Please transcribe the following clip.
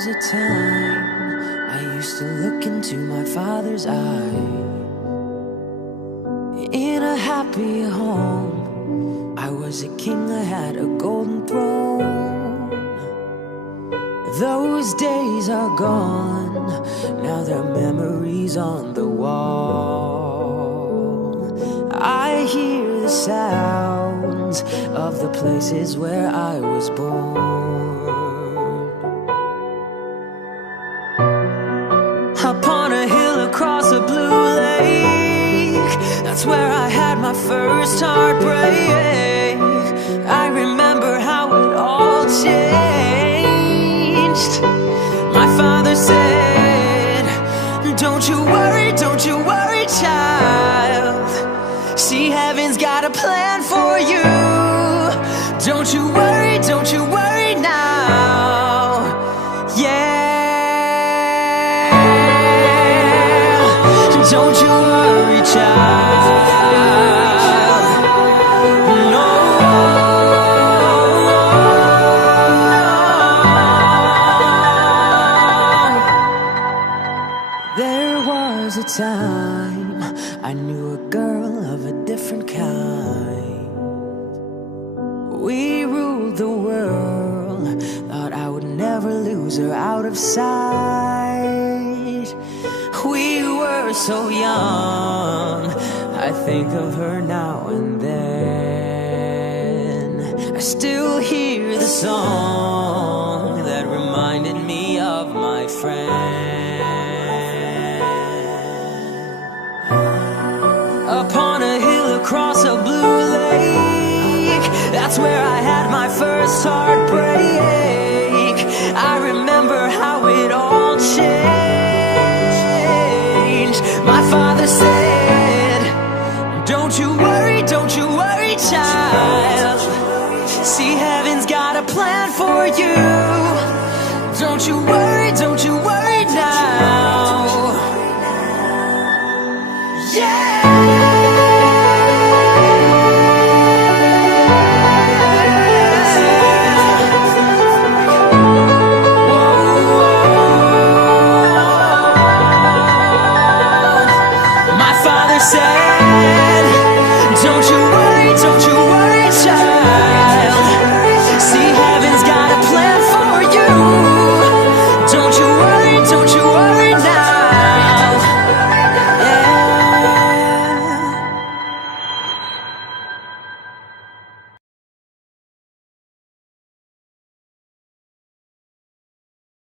was a time I used to look into my father's eyes. In a happy home, I was a king, I had a golden throne. Those days are gone, now they're memories on the wall. I hear the sounds of the places where I was born. Upon a hill across a blue lake, that's where I had my first heartbreak. I remember how it all changed. My father said, don't you worry, child. See, heaven's got a plan for you. Don't you worry now. Yeah. Don't you worry, child. No. There was a time I knew a girl of a different kind. We ruled the world, thought I would never lose her out of sight. We were so young, I think of her now and then. I still hear the song that reminded me of my friend. Upon a hill across a blue lake, that's where I had my first heartbreak. I remember how it all changed. My father said, don't you worry, child. See, heaven's got a plan for you. Don't you worry now. Yeah. Say